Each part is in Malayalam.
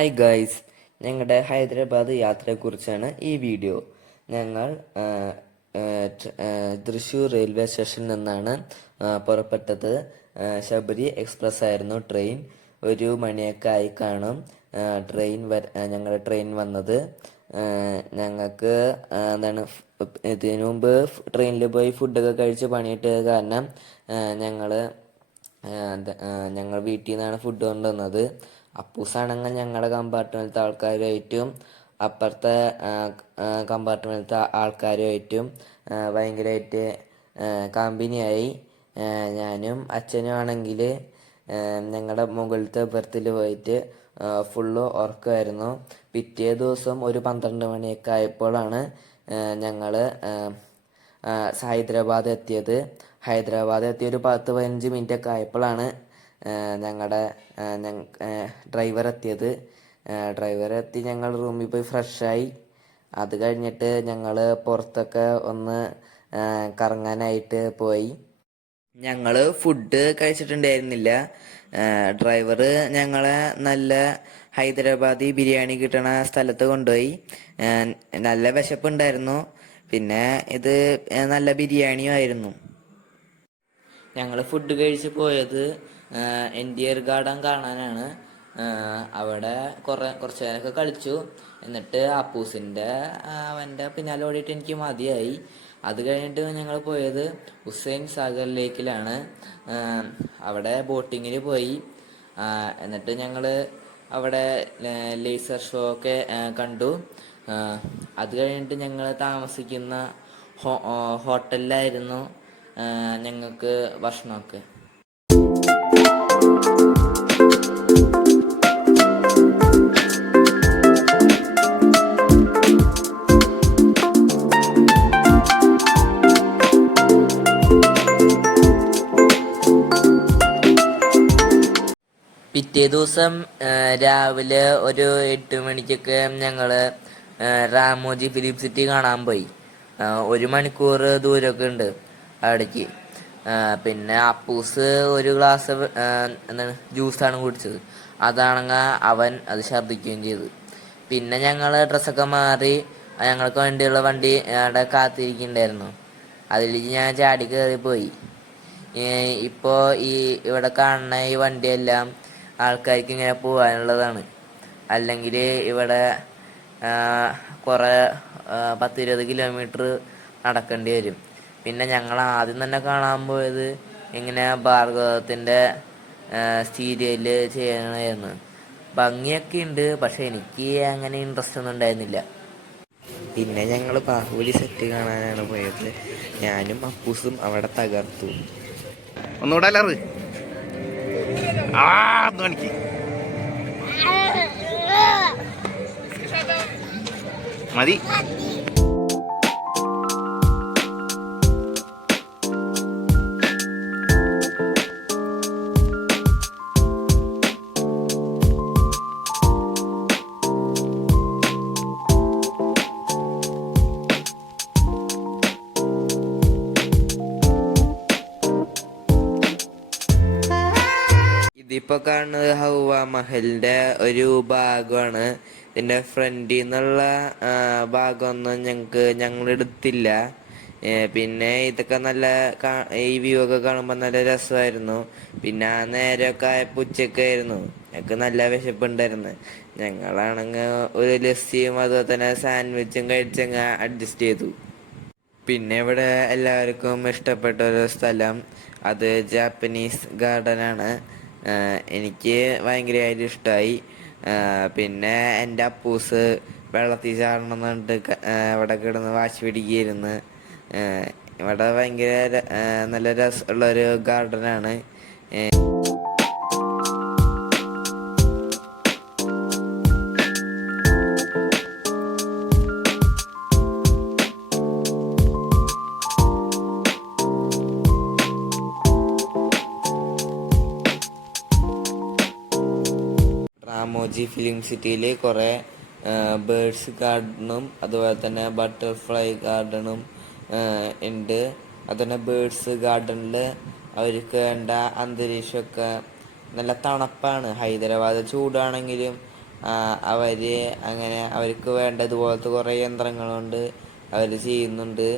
ഹായ് ഗൈസ് ഞങ്ങളുടെ ഹൈദരാബാദ് യാത്രയെക്കുറിച്ചാണ് ഈ വീഡിയോ. ഞങ്ങൾ തൃശ്ശൂർ റെയിൽവേ സ്റ്റേഷനിൽ നിന്നാണ് പുറപ്പെട്ടത്. ശബരി എക്സ്പ്രസ് ആയിരുന്നു ട്രെയിൻ. ഒരു മണിയൊക്കെ ആയി കാണും ട്രെയിൻ വ ഞങ്ങളുടെ ട്രെയിൻ വന്നത്. ഞങ്ങൾക്ക് എന്താണ് ഇതിനു മുമ്പ് ട്രെയിനിൽ പോയി ഫുഡൊക്കെ കഴിച്ച് പണിയിട്ട് കാരണം ഞങ്ങൾ ഞങ്ങൾ വീട്ടിൽ നിന്നാണ് ഫുഡ് കൊണ്ടുവന്നത്. അപ്പൂസാണെങ്കിൽ ഞങ്ങളുടെ കമ്പാർട്ട്മെന്റിലത്തെ ആൾക്കാരുമായിട്ടും അപ്പുറത്തെ കമ്പാർട്ട്മെന്റിലത്തെ ആൾക്കാരുമായിട്ടും ഭയങ്കരമായിട്ട് കമ്പനിയായി ഞാനും അച്ഛനും ആണെങ്കിൽ ഞങ്ങളുടെ മുകളിലത്തെ ബർത്തിൽ പോയിട്ട് ഫുള്ള് ഉറക്കമായിരുന്നു പിറ്റേ ദിവസം ഒരു പന്ത്രണ്ട് മണിയൊക്കെ ആയപ്പോഴാണ് ഞങ്ങൾ ഹൈദരാബാദ് എത്തിയത്. ഹൈദരാബാദ് എത്തിയ ഒരു പത്ത് പതിനഞ്ച് മിനിറ്റൊക്കെ ആയപ്പോഴാണ് ഞങ്ങളുടെ ഡ്രൈവർ എത്തിയത് ഡ്രൈവർ എത്തി ഞങ്ങൾ റൂമിൽ പോയി ഫ്രഷായി. അത് കഴിഞ്ഞിട്ട് ഞങ്ങൾ പുറത്തൊക്കെ ഒന്ന് കറങ്ങാനായിട്ട് പോയി. ഞങ്ങൾ ഫുഡ് കഴിച്ചിട്ടുണ്ടായിരുന്നില്ല. ഡ്രൈവർ ഞങ്ങളെ നല്ല ഹൈദരാബാദി ബിരിയാണി കിട്ടണ സ്ഥലത്ത് കൊണ്ടുപോയി. നല്ല വിശപ്പുണ്ടായിരുന്നു. പിന്നെ ഇത് നല്ല ബിരിയാണിയും ആയിരുന്നു. ഞങ്ങൾ ഫുഡ് കഴിച്ച് പോയത് എൻ ഡി ആർ ഗാർഡൻ കാണാനാണ്. അവിടെ കുറെ കുറച്ച് നേരമൊക്കെ കളിച്ചു. എന്നിട്ട് അപ്പൂസിന്റെ അവന്റെ പിന്നാലെ ഓടിയിട്ട് എനിക്ക് മതിയായി. അത് കഴിഞ്ഞിട്ട് ഞങ്ങൾ പോയത് ഹുസൈൻ സാഗർ ലേക്കിലാണ്. അവിടെ ബോട്ടിങ്ങിന് പോയി. എന്നിട്ട് ഞങ്ങൾ അവിടെ ലേസർ ഷോ ഒക്കെ കണ്ടു. അത് കഴിഞ്ഞിട്ട് ഞങ്ങൾ താമസിക്കുന്ന ഹോട്ടലിലായിരുന്നു ഞങ്ങൾക്ക് ഭക്ഷണമൊക്കെ. പിറ്റേ ദിവസം രാവിലെ ഒരു എട്ട് മണിക്കൊക്കെ ഞങ്ങൾ രാമോജി റാമോജി ഫിലിം സിറ്റി കാണാൻ പോയി. ഒരു മണിക്കൂർ ദൂരമൊക്കെ ഉണ്ട് അവിടേക്ക്. പിന്നെ അപ്പൂസ് ഒരു ഗ്ലാസ് എന്താണ് ജ്യൂസാണ് കുടിച്ചത്. അതാണെങ്കിൽ അവൻ അത് ഛർദ്ദിക്കുകയും ചെയ്തു. പിന്നെ ഞങ്ങൾ ഡ്രസ്സൊക്കെ മാറി ഞങ്ങൾക്ക് വേണ്ടിയുള്ള വണ്ടി അവിടെ കാത്തിരിക്കുന്നുണ്ടായിരുന്നു. അതിലേക്ക് ഞാൻ ചാടി കയറി പോയി ഇപ്പോൾ ഇപ്പോ ഈ ഇവിടെ കാണുന്ന ഈ വണ്ടിയെല്ലാം ആൾക്കാർക്ക് ഇങ്ങനെ പോകാനുള്ളതാണ്. അല്ലെങ്കിൽ ഇവിടെ കുറേ ആ, പത്തിരുപത് കിലോമീറ്റർ നടക്കേണ്ടി വരും. പിന്നെ ഞങ്ങൾ ആദ്യം തന്നെ കാണാൻ പോയത് ഇങ്ങനെ ഭാർഗവത്തിന്റെ സീരിയൽ ചെയ്യണമായിരുന്നു ഭംഗിയൊക്കെ ഉണ്ട് പക്ഷെ എനിക്ക് അങ്ങനെ ഇൻട്രസ്റ്റ് ഒന്നും ഉണ്ടായിരുന്നില്ല. പിന്നെ ഞങ്ങൾ ബാഹുബലി സെറ്റ് കാണാനാണ് പോയത്. ഞാനും അപ്പൂസും അവിടെ തകർത്തു. ഒന്നുകൂടെ അലറ്. ആ ഒന്ന് കാണിക്ക് മതി ഇതിപ്പോ കാണുന്നത് ഹൗവ മഹലിന്റെ ഒരു ഭാഗമാണ്. ഇതിന്റെ ഫ്രണ്ടിൽ നിന്നുള്ള ഭാഗമൊന്നും ഞങ്ങക്ക് ഞങ്ങൾ എടുത്തില്ല പിന്നെ ഇതൊക്കെ നല്ല ഈ വ്യൂ ഒക്കെ കാണുമ്പോൾ നല്ല രസമായിരുന്നു. പിന്നെ ആ നേരമൊക്കെ ആയപ്പോൾ ഉച്ചക്കായിരുന്നു ഞങ്ങൾക്ക് നല്ല വിശപ്പുണ്ടായിരുന്നു. ഞങ്ങളാണെങ്കിൽ ഒരു ലസ്സിയും അതുപോലെ തന്നെ സാൻഡ്വിച്ചും കഴിച്ചങ്ങ് അഡ്ജസ്റ്റ് ചെയ്തു. പിന്നെ ഇവിടെ എല്ലാവർക്കും ഇഷ്ടപ്പെട്ട ഒരു സ്ഥലം അത് ജാപ്പനീസ് ഗാർഡൻ ആണ് എനിക്ക് ഭയങ്കരമായിട്ട് ഇഷ്ടമായി പിന്നെ എന്റെ അപ്പൂസ് വെള്ളത്തിൽ ചാടണം എന്ന് പറഞ്ഞിട്ട് ഇവിടെ കിടന്ന് വാശി പിടിക്കുകയായിരുന്നു. ഇവിടെ ഭയങ്കര നല്ല രസമുള്ളൊരു ഗാർഡനാണ്. റാമോജി ഫിലിം സിറ്റിയിൽ കുറേ ബേഡ്സ് ഗാർഡനും അതുപോലെ തന്നെ ബട്ടർഫ്ലൈ ഗാർഡനും ഉണ്ട് അതുതന്നെ ബേഡ്സ് ഗാർഡനിൽ അവർക്ക് വേണ്ട അന്തരീക്ഷമൊക്കെ നല്ല തണുപ്പാണ്. ഹൈദരാബാദ് ചൂടാണെങ്കിലും അവർ അങ്ങനെ അവർക്ക് വേണ്ട ഇതുപോലത്തെ കുറേ യന്ത്രങ്ങളുണ്ട് അവർ ചെയ്യുന്നുണ്ട്.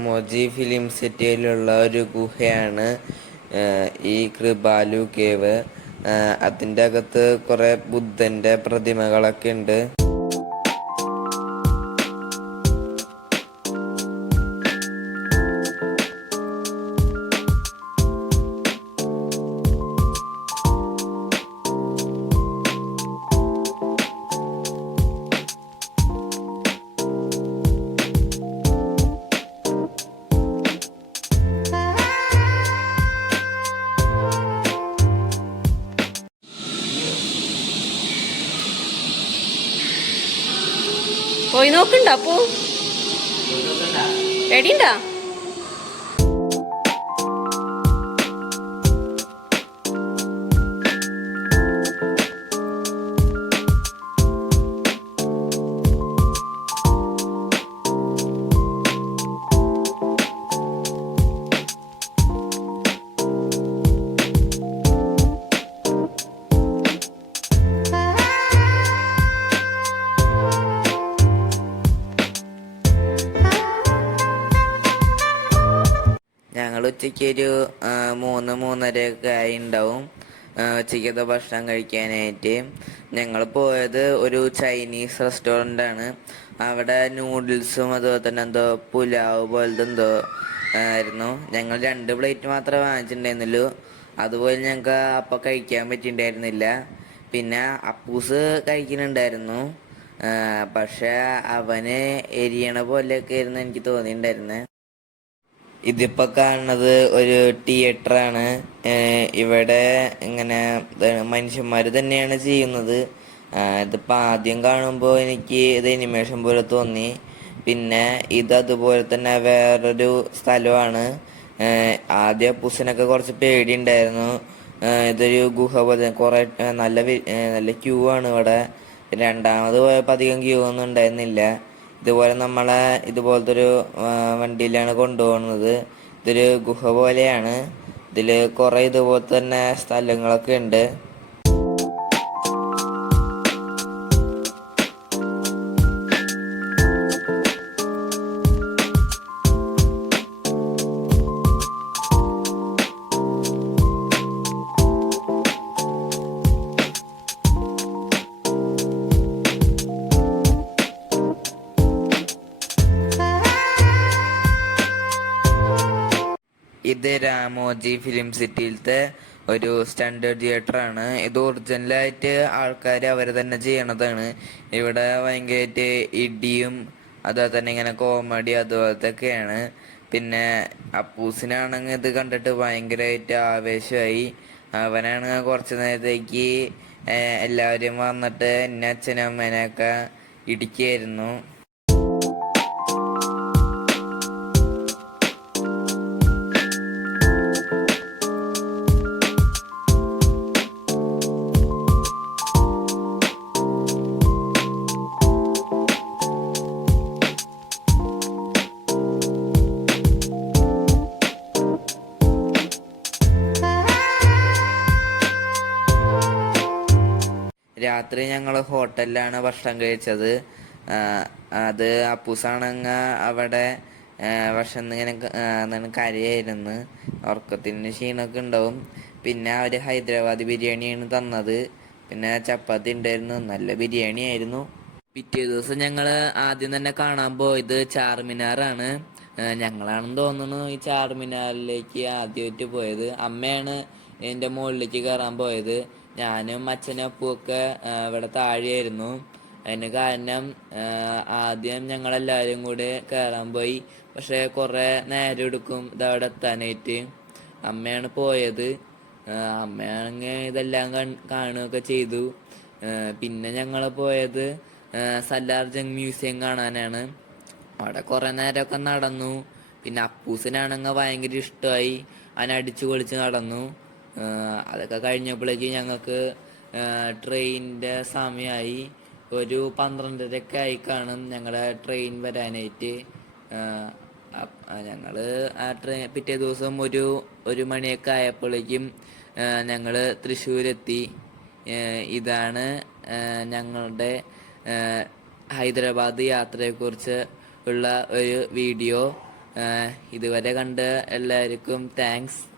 രാമോജി ഫിലിം സിറ്റിയിലുള്ള ഒരു ഗുഹയാണ് ഈ കൃപാലു കേവ്. അതിന്റെ അകത്ത് കുറേ ബുദ്ധന്റെ പ്രതിമകളൊക്കെ ഉണ്ട്. നോക്കണ്ട അപ്പോ? എടിണ്ടാ ഉച്ചയ്ക്ക് ഒരു മൂന്ന് മൂന്ന് മൂന്നരയൊക്കെ ആയി ഉണ്ടാവും ഉച്ചയ്ക്കത്തെ ഭക്ഷണം കഴിക്കാനായിട്ട്. ഞങ്ങൾ പോയത് ഒരു ചൈനീസ് റെസ്റ്റോറന്റ് ആണ് അവിടെ നൂഡിൽസും അതുപോലെ തന്നെ എന്തോ പുലാവ് പോലത്തെ എന്തോ ആയിരുന്നു. ഞങ്ങൾ രണ്ട് പ്ലേറ്റ് മാത്രമേ വാങ്ങിച്ചിട്ടുണ്ടായിരുന്നുള്ളൂ. അതുപോലെ ഞങ്ങൾക്ക് അപ്പം കഴിക്കാൻ പറ്റിയിട്ടുണ്ടായിരുന്നില്ല. പിന്നെ അപ്പൂസ് കഴിക്കുന്നുണ്ടായിരുന്നു. പക്ഷെ അവന് എരിയണ പോലെയൊക്കെ ആയിരുന്നു എനിക്ക് തോന്നിയിട്ടുണ്ടായിരുന്നത് ഇതിപ്പോ കാണുന്നത് ഒരു ഏഹ് ഇവിടെ ഇങ്ങനെ മനുഷ്യന്മാര് തന്നെയാണ് ചെയ്യുന്നത്. ഇതിപ്പോ ആദ്യം കാണുമ്പോൾ എനിക്ക് ഇത് അനിമേഷൻ പോലെ തോന്നി. പിന്നെ ഇത് അതുപോലെ തന്നെ വേറൊരു സ്ഥലമാണ്. ആദ്യം പുസിനൊക്കെ കുറച്ച് പേടിയുണ്ടായിരുന്നു. ഇതൊരു ഗുഹ പോലെ കുറെ നല്ല നല്ല ക്യൂ ആണ് ഇവിടെ. രണ്ടാമത് പോയപ്പോൾ അധികം ക്യൂ ഒന്നും ഉണ്ടായിരുന്നില്ല. ഇതുപോലെ നമ്മളെ ഇതുപോലത്തെ ഒരു വണ്ടിയിലാണ് കൊണ്ടുപോകുന്നത്. ഇതൊരു ഗുഹ പോലെയാണ്. ഇതിൽ കുറേ ഇതുപോലെ തന്നെ സ്ഥലങ്ങളൊക്കെ ഉണ്ട്. ഇത് രാമോജി ഫിലിം സിറ്റിയിലത്തെ ഒരു സ്റ്റാൻഡേർഡ് തിയേറ്റർ ആണ്. ഇത് ഒറിജിനലായിട്ട് ആൾക്കാർ അവർ തന്നെ ചെയ്യണതാണ്. ഇവിടെ ഭയങ്കരമായിട്ട് ഇടിയും അതുപോലെ തന്നെ ഇങ്ങനെ കോമഡി അതുപോലത്തെ ഒക്കെയാണ് പിന്നെ അപ്പൂസിനാണെങ്കിൽ ഇത് കണ്ടിട്ട് ഭയങ്കരമായിട്ട് ആവേശമായി. അവനാണ് കുറച്ച് നേരത്തേക്ക് എല്ലാവരും വന്നിട്ട് എന്നെ അച്ഛനും അമ്മേനെയൊക്കെ ഇടിക്കായിരുന്നു. രാത്രി ഞങ്ങൾ ഹോട്ടലിലാണ് ഭക്ഷണം കഴിച്ചത്. അത് അപ്പൂസാണങ്ങ അവിടെ ഭക്ഷണം ഇങ്ങനെ കരയായിരുന്നു. ഉറക്കത്തിന് ക്ഷീണമൊക്കെ ഉണ്ടാവും. പിന്നെ അവർ ഹൈദരാബാദ് ബിരിയാണിയാണ് തന്നത്. പിന്നെ ചപ്പാത്തി ഉണ്ടായിരുന്നു. നല്ല ബിരിയാണി ആയിരുന്നു. പിറ്റേ ദിവസം ഞങ്ങൾ ആദ്യം തന്നെ കാണാൻ പോയത് ചാർമിനാറാണ്. ഞങ്ങളാണെന്ന് തോന്നുന്നു ഈ ചാർമിനാറിലേക്ക് ആദ്യമായിട്ട് പോയത്. അമ്മയാണ് എന്റെ മുകളിലേക്ക് കയറാൻ പോയത്. ഞാനും അച്ഛനും അപ്പുമൊക്കെ ആ, ഇവിടെ താഴെയായിരുന്നു. അതിന് കാരണം ആദ്യം ഞങ്ങളെല്ലാവരും കൂടെ കയറാൻ പോയി. പക്ഷെ കുറേ നേരം എടുക്കും ഇതവിടെ എത്താനായിട്ട്. അമ്മയാണ് പോയത്. അമ്മയാണെങ്കിൽ ഇതെല്ലാം കാണുകയൊക്കെ ചെയ്തു. പിന്നെ ഞങ്ങൾ പോയത് സല്ലാർ ജംഗ് മ്യൂസിയം കാണാനാണ്. അവിടെ കുറെ നേരമൊക്കെ നടന്നു. പിന്നെ അപ്പൂസിനാണെങ്കിൽ ഭയങ്കര ഇഷ്ടമായി. അതിനടിച്ചു പൊളിച്ച് നടന്നു. അതൊക്കെ കഴിഞ്ഞപ്പോഴേക്ക് ഞങ്ങൾക്ക് ട്രെയിനിന്റെ സമയമായി ഒരു പന്ത്രണ്ടരയൊക്കെ ആയി കാണും ഞങ്ങളെ ട്രെയിൻ വരാനായിട്ട്. ഞങ്ങൾ ആ ട്രെയിൻ പിറ്റേ ദിവസം ഒരു ഒരു മണിയൊക്കെ ആയപ്പോഴേക്കും ഞങ്ങൾ തൃശ്ശൂരെത്തി. ഇതാണ് ഞങ്ങളുടെ ഹൈദരാബാദ് യാത്രയെക്കുറിച്ച് ഉള്ള ഒരു വീഡിയോ. ഇതുവരെ കണ്ട എല്ലാവർക്കും താങ്ക്സ്.